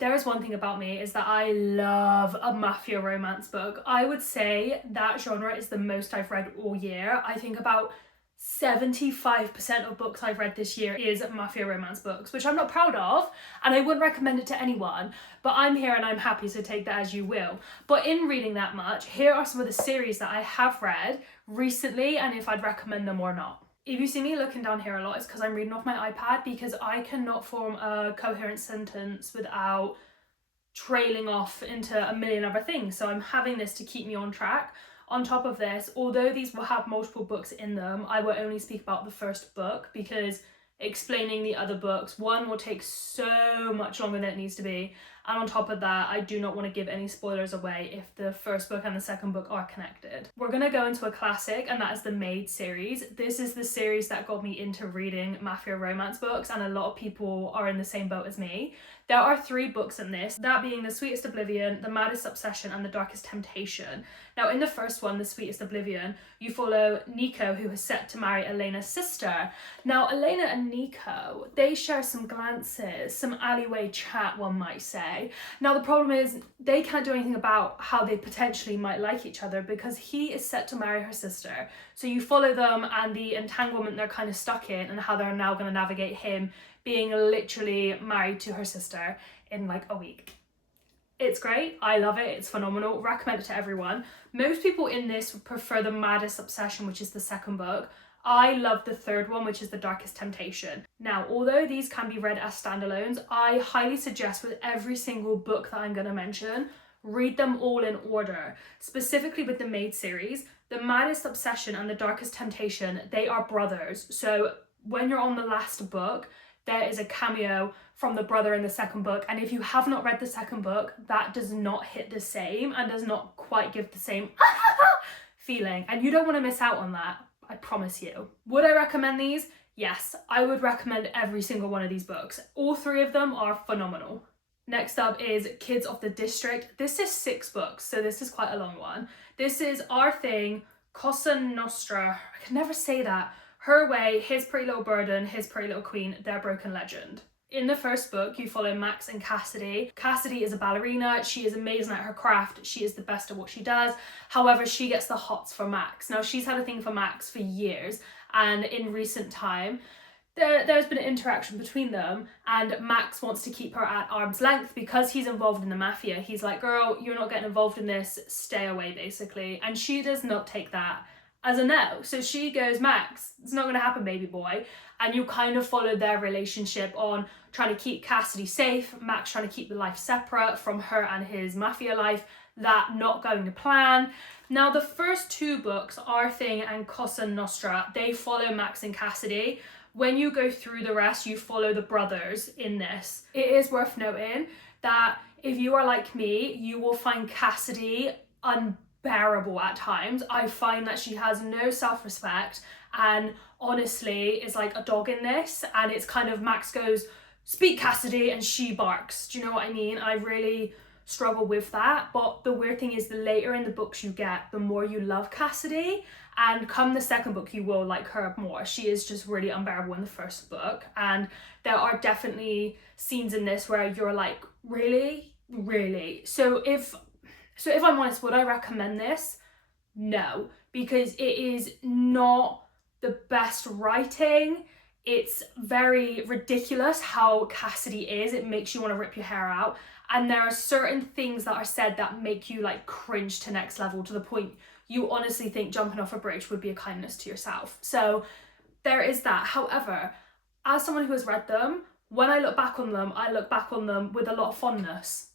there is one thing about me, is that I love a mafia romance book. I would say that genre is the most I've read all year. I think about 75% of books I've read this year is mafia romance books, which I'm not proud of, and I wouldn't recommend it to anyone, but I'm here and I'm happy, so take that as you will. But in reading that much, here are some of the series that I have read recently and if I'd recommend them or not. If you see me looking down here a lot, it's because I'm reading off my iPad, because I cannot form a coherent sentence without trailing off into a million other things, so I'm having this to keep me on track. On top of this, although these will have multiple books in them, I will only speak about the first book, because explaining the other books, one, will take so much longer than it needs to be, and on top of that, I do not want to give any spoilers away if the first book and the second book are connected. We're going to go into a classic, and that is the Maid series. This is the series that got me into reading mafia romance books, and a lot of people are in the same boat as me. There are 3 books in this, that being The Sweetest Oblivion, The Maddest Obsession, and The Darkest Temptation. Now, in the first one, The Sweetest Oblivion, you follow Nico, who is set to marry Elena's sister. Now, Elena and Nico, they share some glances, some alleyway chat, one might say. Now, the problem is they can't do anything about how they potentially might like each other, because he is set to marry her sister. So you follow them and the entanglement they're kind of stuck in, and how they're now going to navigate him being literally married to her sister in like a week. It's great. I love it. It's phenomenal. Recommend it to everyone. Most people in this prefer The Maddest Obsession, which is the second book. I love the third one, which is The Darkest Temptation. Now, although these can be read as standalones, I highly suggest with every single book that I'm going to mention, read them all in order. Specifically with the Maid series, The Maddest Obsession and The Darkest Temptation, they are brothers. So when you're on the last book, there is a cameo from the brother in the second book, and if you have not read the second book, that does not hit the same and does not quite give the same feeling, and you don't want to miss out on that, I promise you. Would I recommend these? Yes, I would recommend every single one of these books. All 3 of them are phenomenal. Next up is Kids of the District. This is 6 books, so this is quite a long one. This is Our Thing, Cosa Nostra, I can never say that, Her Way, His Pretty Little Burden, His Pretty Little Queen, Their Broken Legend. In the first book, you follow Max and Cassidy. Cassidy is a ballerina. She is amazing at her craft. She is the best at what she does. However, she gets the hots for Max. Now, she's had a thing for Max for years, and in recent time, there's been an interaction between them, and Max wants to keep her at arm's length because he's involved in the mafia. He's like, girl, you're not getting involved in this, stay away, basically. And she does not take that as a no. So she goes, Max, it's not going to happen, baby boy. And you kind of follow their relationship on trying to keep Cassidy safe, Max trying to keep the life separate from her and his mafia life, that not going to plan. Now, the first 2 books, Our Thing and Cosa Nostra, they follow Max and Cassidy. When you go through the rest, you follow the brothers in this. It is worth noting that if you are like me, you will find Cassidy unbearable at times. I find that she has no self-respect and honestly is like a dog in this, and it's kind of Max goes, speak Cassidy, and she barks. Do you know what I mean? I really struggle with that, but the weird thing is the later in the books you get, the more you love Cassidy, and come the second book you will like her more. She is just really unbearable in the first book, and there are definitely scenes in this where you're like, really? So if I'm honest, would I recommend this? No, because it is not the best writing. It's very ridiculous how Cassidy is. It makes you want to rip your hair out. And there are certain things that are said that make you like cringe to next level, to the point you honestly think jumping off a bridge would be a kindness to yourself. So there is that. However, as someone who has read them, when I look back on them with a lot of fondness.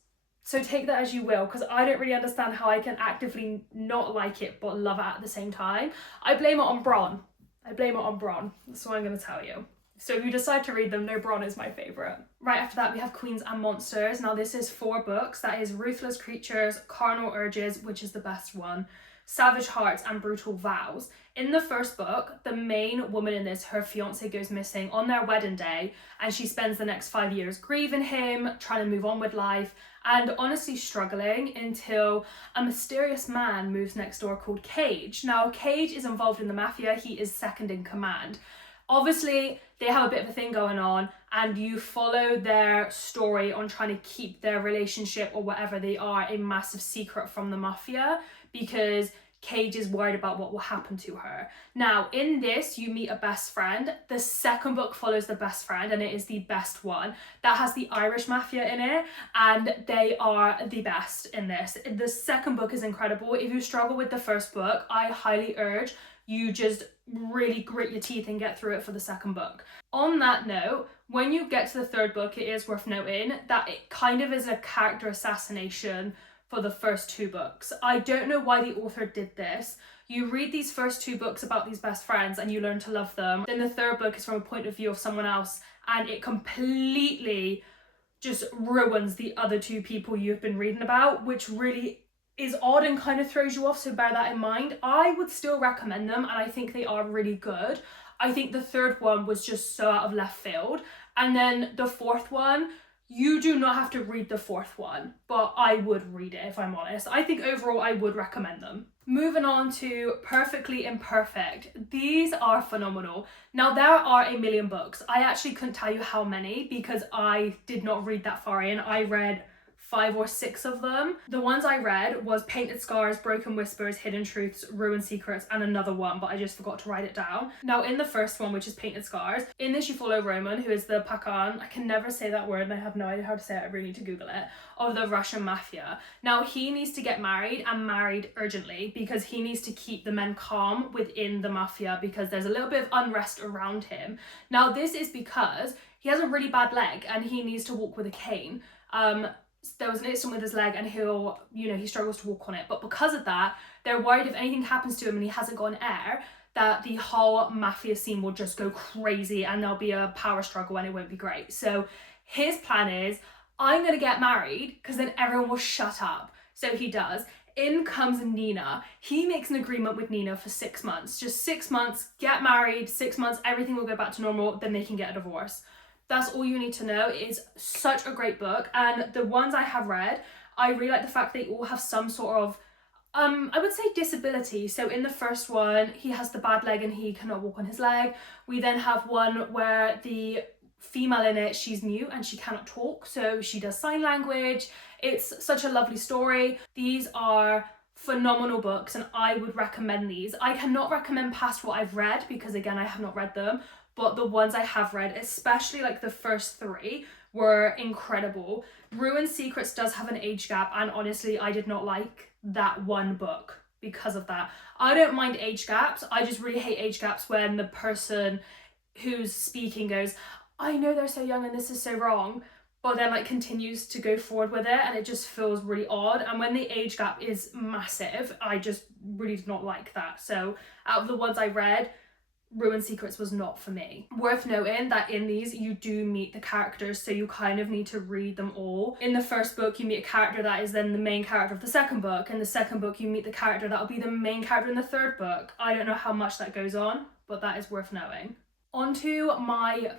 So take that as you will, because I don't really understand how I can actively not like it but love it at the same time. I blame it on Bron. That's what I'm going to tell you. So if you decide to read them, no, Bron is my favourite. Right after that, we have Queens and Monsters. Now this is 4 books. That is Ruthless Creatures, Carnal Urges, which is the best one, Savage Hearts, and Brutal Vows. In the first book, the main woman in this, her fiance goes missing on their wedding day, and she spends the next 5 years grieving him, trying to move on with life, and honestly struggling until a mysterious man moves next door called Cage. Now, Cage is involved in the mafia. He is second in command. Obviously, they have a bit of a thing going on, and you follow their story on trying to keep their relationship or whatever they are a massive secret from the mafia, because Cage is worried about what will happen to her. Now, in this, you meet a best friend. The second book follows the best friend, and it is the best one. That has the Irish mafia in it, and they are the best in this. The second book is incredible. If you struggle with the first book, I highly urge you just really grit your teeth and get through it for the second book. On that note, when you get to the third book, it is worth noting that it kind of is a character assassination for the first two books. I don't know why the author did this. You read these first two books about these best friends and you learn to love them. Then the third book is from a point of view of someone else, and it completely just ruins the other two people you've been reading about, which really is odd and kind of throws you off, so bear that in mind. I would still recommend them, and I think they are really good. I think the third one was just so out of left field. And then the fourth one, you do not have to read the fourth one, but I would read it if I'm honest. I think overall I would recommend them. Moving on to Perfectly Imperfect. These are phenomenal. Now, there are a million books. I actually couldn't tell you how many because I did not read that far in. I read 5 or 6 of them. The ones I read was Painted Scars, Broken Whispers, Hidden Truths, Ruined Secrets, and another one, but I just forgot to write it down. Now, in the first one, which is Painted Scars, in this you follow Roman, who is the Pakan, I can never say that word and I have no idea how to say it, I really need to Google it, of the Russian mafia. Now, he needs to get married, and married urgently, because he needs to keep the men calm within the mafia because there's a little bit of unrest around him. Now, this is because he has a really bad leg and he needs to walk with a cane. There was an incident with his leg and he struggles to walk on it. But because of that, they're worried if anything happens to him and he hasn't got an heir, that the whole mafia scene will just go crazy and there'll be a power struggle and it won't be great. So his plan is, I'm going to get married because then everyone will shut up. So he does. In comes Nina. He makes an agreement with Nina for 6 months. Just 6 months, get married, 6 months, everything will go back to normal, then they can get a divorce. That's all you need to know. It is such a great book, and the ones I have read, I really like the fact they all have some sort of, I would say disability. So in the first one, he has the bad leg and he cannot walk on his leg. We then have one where the female in it, she's mute and she cannot talk, so she does sign language. It's such a lovely story. These are phenomenal books and I would recommend these. I cannot recommend past what I've read because again, I have not read them. But the ones I have read, especially like the first 3, were incredible. Ruined Secrets does have an age gap, and honestly, I did not like that one book because of that. I don't mind age gaps. I just really hate age gaps when the person who's speaking goes, I know they're so young and this is so wrong, but then like continues to go forward with it, and it just feels really odd. And when the age gap is massive, I just really did not like that. So out of the ones I read, Ruined Secrets was not for me. Worth noting that in these you do meet the characters, so you kind of need to read them all. In the first book you meet a character that is then the main character of the second book. In the second book you meet the character that will be the main character in the third book. I don't know how much that goes on, but that is worth knowing. On to my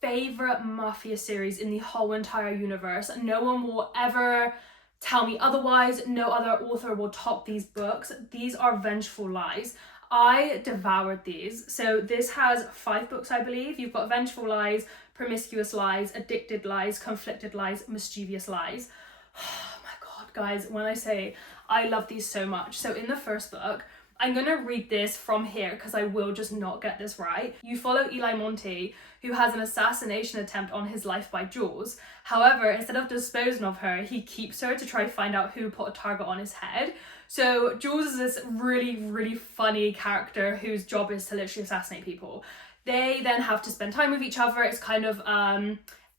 favourite mafia series in the whole entire universe. No one will ever tell me otherwise. No other author will top these books. These are Vengeful Lies. I devoured these. So this has 5 books, I believe. You've got Vengeful Lies, Promiscuous Lies, Addicted Lies, Conflicted Lies, Mischievous Lies. Oh my god, guys, when I say I love these so much. So in the first book, I'm going to read this from here because I will just not get this right. You follow Eli Monty, who has an assassination attempt on his life by Jules. However, instead of disposing of her, he keeps her to try find out who put a target on his head. So Jules is this really, really funny character whose job is to literally assassinate people. They then have to spend time with each other. It's kind of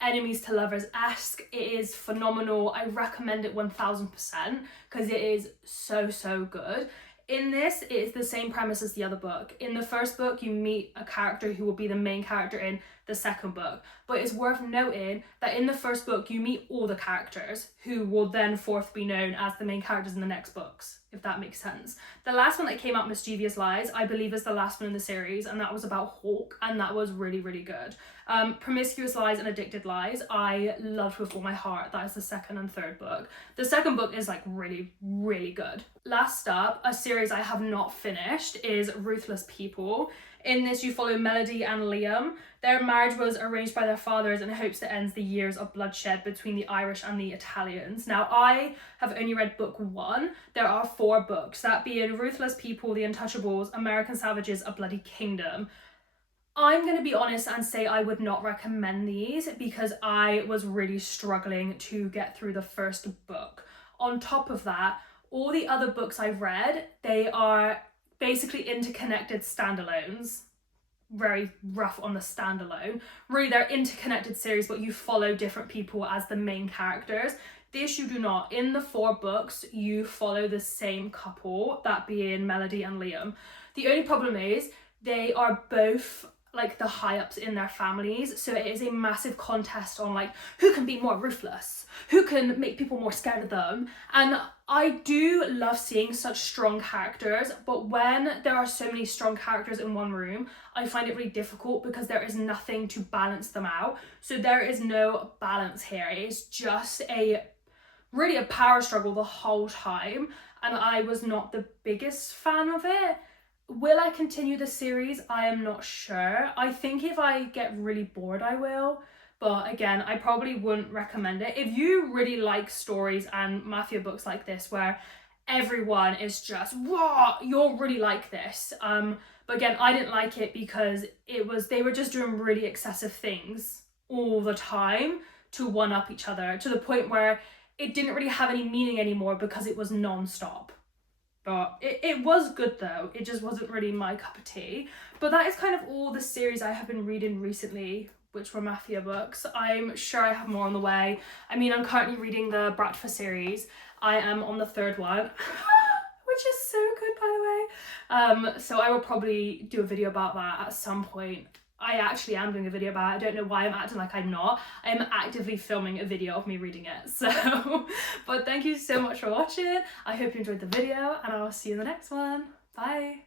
enemies to lovers-esque. It is phenomenal. I recommend it 1000% because it is so, so good. In this, it is the same premise as the other book. In the first book, you meet a character who will be the main character in the second book. But it's worth noting that in the first book, you meet all the characters who will then forth be known as the main characters in the next books, if that makes sense. The last one that came out, Mischievous Lies, I believe is the last one in the series, and that was about Hawk, and that was really, really good. Promiscuous Lies and Addicted Lies, I loved with all my heart. That is the second and third book. The second book is like really, really good. Last up, a series I have not finished is Ruthless People. In this, you follow Melody and Liam. Their marriage was arranged by their fathers in hopes that ends the years of bloodshed between the Irish and the Italians. Now, I have only read book 1. There are 4 books, that being Ruthless People, The Untouchables, American Savages, A Bloody Kingdom. I'm going to be honest and say I would not recommend these because I was really struggling to get through the first book. On top of that, all the other books I've read, they are basically interconnected standalones. Very rough on the standalone. Really, they're interconnected series, but you follow different people as the main characters. This you do not. In the 4 books, you follow the same couple, that being Melody and Liam. The only problem is they are both like the high ups in their families, so it is a massive contest on like who can be more ruthless, who can make people more scared of them. And I do love seeing such strong characters, but when there are so many strong characters in one room, I find it really difficult because there is nothing to balance them out. So there is no balance here. It's just really a power struggle the whole time, and I was not the biggest fan of it. Will I continue the series? I am not sure. I think if I get really bored, I will. But again, I probably wouldn't recommend it. If you really like stories and mafia books like this, where everyone is just, whoa, you'll really like this. But again, I didn't like it because they were just doing really excessive things all the time to one up each other, to the point where it didn't really have any meaning anymore because it was non-stop. But it was good though, it just wasn't really my cup of tea. But that is kind of all the series I have been reading recently, which were mafia books. I'm sure I have more on the way. I mean, I'm currently reading the Bratva series. I am on the 3rd one, which is so good by the way. So I will probably do a video about that at some point. I actually am doing a video about it. I don't know why I'm acting like I'm not. I'm actively filming a video of me reading it. So, but thank you so much for watching. I hope you enjoyed the video and I'll see you in the next one. Bye.